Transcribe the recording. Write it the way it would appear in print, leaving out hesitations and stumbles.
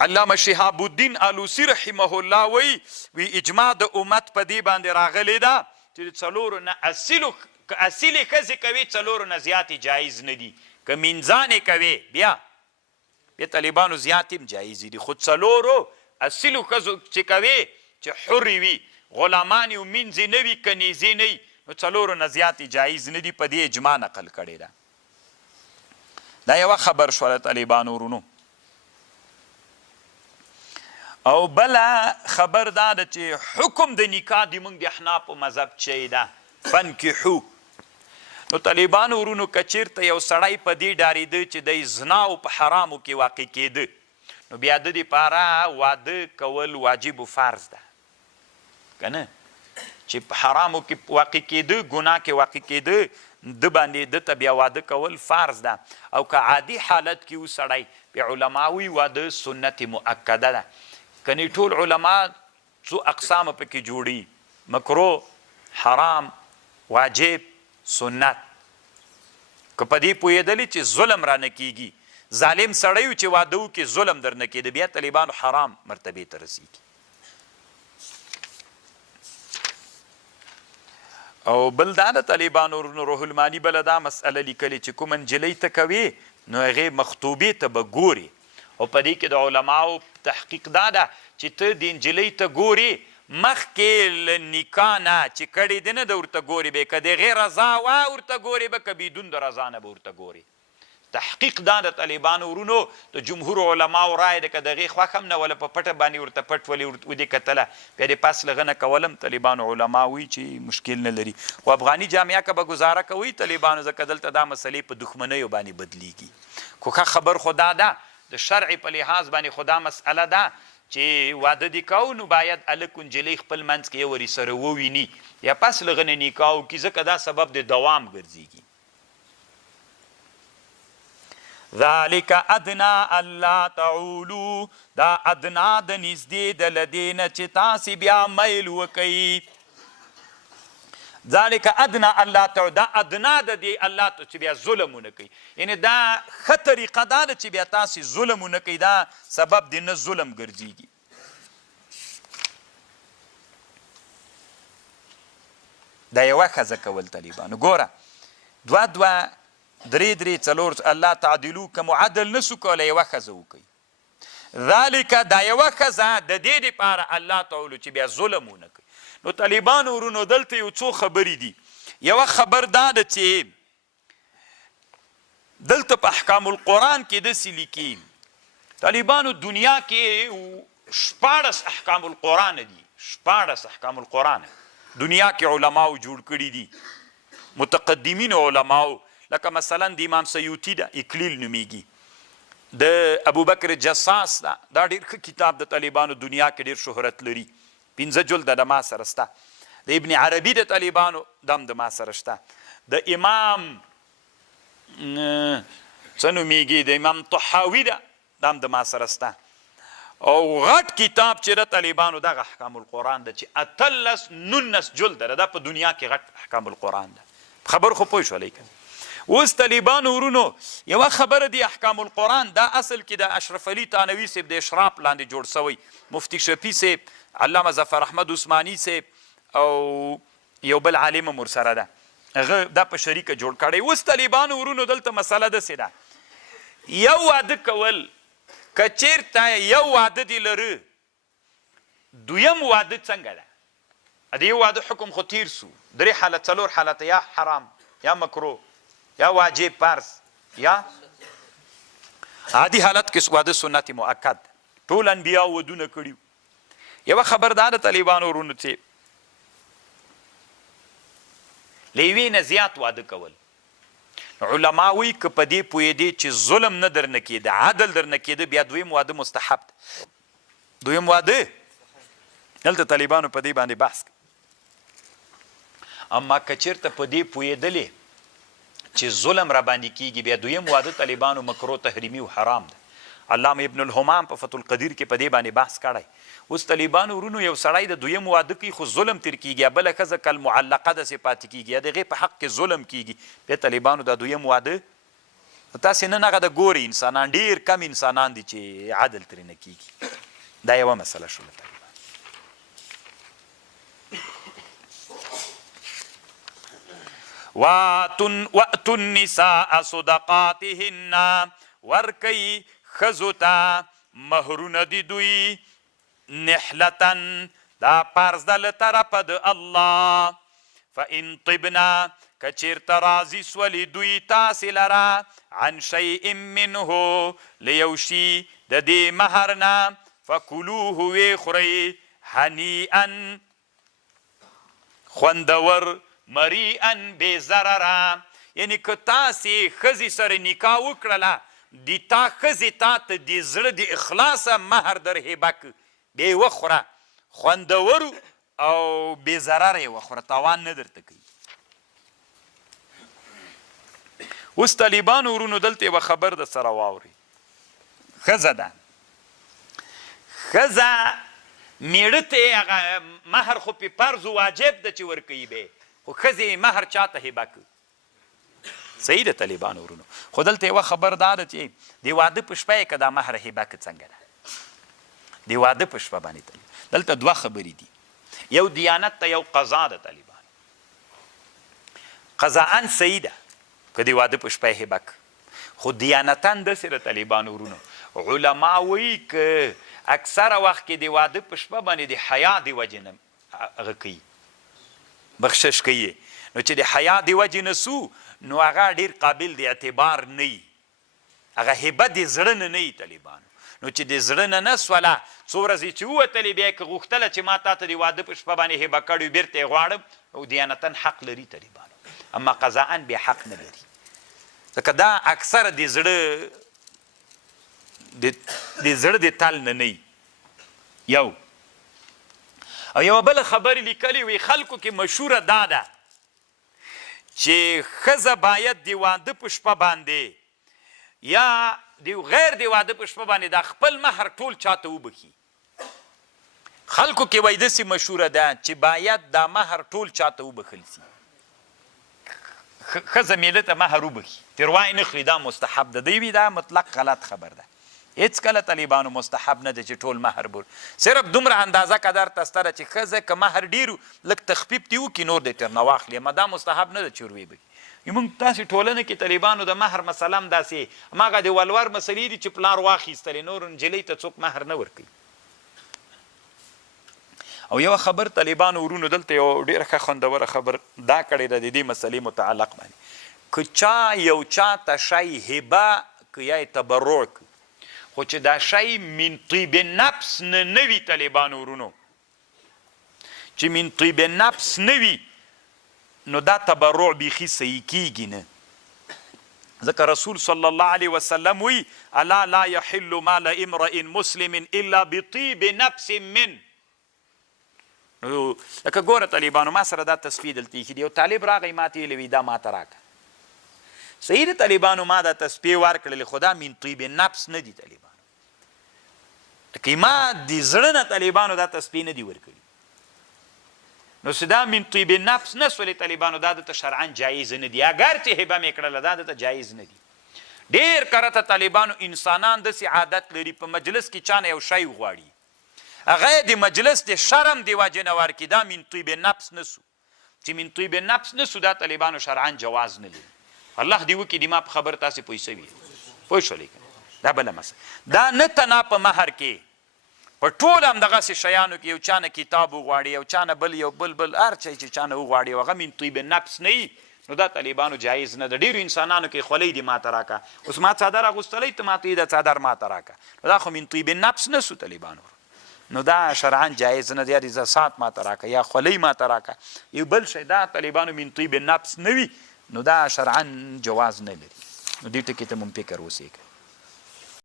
علامه شهاب الدین آلوسی رحمه الله وی اجماع د امت په دې باندې راغلی ده چې څلورو نه اصیلې ښځې کوي څلورو نه زیاتې جایز نه دي که منځانې کوي بیا طالبانو زیات هم جایز دي خو څلورو اصیلو ښځو چې کوي چې حرې وي غلامانې او منځې نه وي کنیزې نه وي نو څلورو نه زیاتې جایز نه دي په دې اجماع نقل کړې ده دا یوه خبر شوله طالبانو ورونو او بله خبر دا ده چې حکم د نکاح د موږ د احنافو مذهب چی ده فنکحو نو طالبانو ورونو که چیرته یو سړی په دې ډارېده چې دی زنا او په حرامو کې واقع کېده نو بیا د دپاره واده کول واجب و فرض ده که نه چې په حرامو کې واقع کېده ګناه کې واقع کېده د باندې ده ته بیا واده کول فرض ده او که عادي حالت کې و سړی بیا علماوي واده سنت مؤکده ده کنی ټول علما څو اقسام پکې جوړي مکروه حرام واجب سنت که په دې پوهېدلې چې ظلم رانه کیږي ظالم سړی و چې واده وکړي ظلم درنه کېده بیا طالبانو حرام مرتبې ته رسیږي او بل دا د طالبانو روح المانی بله دا مسئله لیکلې چې کومه نجلۍ ته کوي نو هغې مخطوبې ته به ګوري او په دې کې د علماو تحقیق دا ده چې ته د نجلۍ ته ګوري مخکې له نکاح نه چې کړې دی نه د ورته ګورې به که د هغې رضا وه ورته ګورې به که بدون د رضا نه به ورته ګورې تحقیق دا د طالبانو ورونو د جمهور علماو رای ده که د هغې خوښ هم نه وله په پټه باندې ورته پټ ولې ودې کتله بیا د پاس له غنه کولم طالبانو علما وایي چې مشکل نه لري خو افغاني جامعه که به ګزاره کوي طالبانو ځکه دلته دا مسلې په دښمنیو باندې بدلیږي خو ښه خبر خو دا ده د شرع په لحاظ باندې خو دا مسئله ده چې واده دې کوو نو باید هلک و نجلۍ خپل منځ کې یو ورې سره وویني یا پس له غنې نکاح وکړي ځکه دا سبب د دوام ګرځېږي ذلک ادنا الله تعولو دا ادنا د نږدې د لدې نه چې تاسې بیا میل وکئ ذلک ادنا الله تعالی دا ادنا د دې الله ته چې بیا ظلم ونه کوي یعنی دا ښه طریقه دا ده چې بیا تاسې ظلم ونه کوي دا سبب د نه ظلم ګرځېږي دا یوه ښځه کول طالبانو ګوره دوه درې څلور الله تعدلو که معدل نسو کولی یوه ښځه وکوي ذلک دا یوه ښځه د دې دپاره الله تعالی چې بیا ظلم ونه کوي نو طالبانو ورونو دلته یو څو خبرې دي یوه خبر دا ده چې دلته په احکام القرآن کې داسې لیکي طالبانو دنیا کې 14 احکام القرآن دي 14 احکام القرآن دنیا کې علماو جوړ کړي دي متقدمین علماو لکه مثلا د امام سیوطي ده اکلیل نومیږي د ابوبکر جساس ده دا ډېر ښه کتاب د طالبانو دنیا کې ډېر شهرت لري 15 جلده د ما سره شته د ابن عربي د طالبانو دم د ما سره شته د امام څه نومیږي د امام طحاوي ده دم د ما سره شته او غټ کتاب چې د طالبانو دغه احکام القرآن ده چې 19 جلده ده دا په دنیا کې غټ احکام القرآن ده خبر خو پوه شولی که اوس طالبانو ورونو یوه خبره دی احکام القرآن دا اصل کې د اشرف علي تانوي صاحب د اشراف لاندې جوړ سوی مفتی شفیع صاحب علامه ظفر احمد عثماني صاحب او یو بل عالم هم ورسره ده هغه دا په شریکه جوړ کړی اوس طالبانو ورونو دلته مسله داسې ده یو واده کول که چیرته یو واده دې لره دویم واده څنګه ده د یو واده حکم خو تیر سو 3 حالت 4 حالت یا حرام یا مکروه یا واجب فرض یا عادي حالت کې واده سنت مؤکد ټول انبیا ودونه کړي یوه خبردار طالبانو ورونو چې له یوې نه زیات واده کول علما وایي که په دې پوهېدې چې ظلم نه درنه کېده عدل درنه کېده بیا دویم واده مستحب ده دویم واده دلته طالبانو په دې باندې بحث کوي اما که چېرته په دې پوهېدلې چې ظلم را باندې کېږي بیا دویم واده طالبانو مکروه تحریمي او حرام ده علامه ابن الحمام په فتح القدیر کې په دې باندې بحث کړی اوس طالبانو ورونو یو سړی د دویم واده کوي خو ظلم تر کېږي بله ښځه کالمعلقه داسې پاتې کېږي یا د هغې په حق کې ظلم کېږي بیا طالبانو دا دویم واده تاسې نن هغه د ګوري انسانان ډېر کم انسانان دي چې عدل ترې نه کېږي. دا یوه مسله شوله طالبان. وَأْتُوا النِّسَاءَ صُدَقَاتِهِنَّ ورکوي ښځو ته مهرونه د دوی نحلتن دا پارس ده له طرفه د الله. فإن طبنا که چیرته راضي سولې دوی تاسې لره عن شیء منه له یو شي د دې مهر نه فکلوه ویې خورئ هنیئا خوندور مریئا بې ضرره. یعنې که تاسې ښځې سره نکاح وکړله د تا ښځې تا ته د زړه د اخلاصه مهر در هبه که بیا یې وخوره خوندورو او بې ضرره یې وخوره تاوان نه درته کوي. اوس طالبانو ورونو دلته یوه خبر د سره واورئ. ښځه ده ښځه میړه ته یې هغه مهر خو پې فرض واجب ده چې ورکوي به خو ښځې مهر چا ته هبه که. صحیح ده طالبانو ورونو. خو دلته یوه خبر دا ده چې د واده په شپه یې که دا مهر هبه که څنګه ده د واده په شپه باندې. دلته دوه خبرې دي. یو دیانت ته یو قضا ده طالبانو. قضاءً صحیح ده که د واده په شپه یې هبه که خو دیانتاً داسې ده طالبانو ورونو. علما وایي که اکثره وخت کې د واده په شپه باندې د حیا د وجې نه هغه کوي بخشش کوي نو چې د حیا د وجې نه سو نو هغه ډېر قابل د اعتبار نه وي. هغه هبه د زړه نه نه وي طالبانو. نو چې د زړه نه نه سوله څو ورځې چې ووتلې بیا یې که غوښتله چې ما تا ته د واده په شپه باندې هبه کړی بېرته یې غواړم او دیانتاً حق لري طالبانو. اما قضاءً بیا حق نه لري ځکه دا اکثره د زړه د تل نه نه وي. یو او یوه بله خبرې لیکلې وي خلکو کې مشهوره دا ده چې ښځه باید د واده په شپه باندې یا د غیر د واده په شپه باندې دا خپل مهر ټول چاته وبخي. خلکو کې وایي داسې مشهوره ده چې باید دا مهر ټول چاته وبخل سي. ښځه میړه ته مهر وبخي تیروای نه خوري دا مستحب ده. دوی دا مطلق غلط خبر ده. هیڅ کله طالبانو مستحب نه ده چې ټول مهر بر صرف دومره اندازه قدر تسته ده چې ښځه که مهر ډېر لږ تخفیف دې وکړي نور دې ترنه واخلي. اما دا مستحب نه ده چې وروی بکړي. موږ داسې ټولنه کې طالبانو د مهر مسله هم داسې هماغه د ولور مسلې دي چې پلار واخیستلې نور نجلۍ ته څوک مهر نه ورکوي. او یوه خبر طالبانو ورونو دلته یو ډېره ښه خوندوره خبر دا کړې ده د دې مسلې متعلق باندې. که چا یو چا ته شی هبه که یا یې تبرع که خو چې دا شی من طیب نفس نه وي طالبانو ورونو چې من طیب نفس نه وي نو دا تبرع بیخي صحیح کیږي نه. ځکه رسول صلی الله علیه وسلم وی الا لا یحل مال امرئ مسلم الا بطیب نفس من. نو لکه ګوره طالبانو ما سره دا تصفیه دلته ایښي دی. یو طالب راغی ما ته یې وی دا ما ته راکړه. صحیح ده طالبانو ما دا تصفیه ورکړلې خو دا من طیب نفس نه دي طالبانو. لکه ما د زړه نه طالبانو دا تصفیه نه دي ورکړي نو سدا من طیب نفس نه سولې طالبانو دا دته شرعاً جایز نه دي. اگر چې هبه مې کړله دا دته جایز نه دي. ډېر کرته طالبانو انسانان داسې عادت لري په مجلس کې چا نه یو شی وغواړي هغه د مجلس د شرم د وجې نه ورکړي. دا من طیب نفس نه سو چې من طیب نفس نه سو دا طالبانو شرعاً جواز نه لري. الله دې وکړي د ما په خبر تاسې پوه شوي پوه شولې که دا بله مسله دا نه تنا په مهر کې په ټول همدغسې شیانو کې یو چا نه کتاب وغواړي یو چا نه بل یو بل هر چی چې چا نه وغواړي هغه من طیب نفس نه وي نو دا طالبانو جایز نه ده. ډېرو انسانانو کې خولۍ دې ما ته راکړه اوس ما څادر اغوستلی ته ما ته دا څادر ما ته راکړه نو دا خو من طیب نفس نه سو طالبانو نو دا شرعاً جایز نه دی. یا د زسات ما ته راکړه یا خولۍ ما ته راکړه یو بل شی دا طالبانو من طیب نفس نه وي نو دا شرعاً جواز نه لري. نو دې ټکي ته مونږ فکر وسې کوو.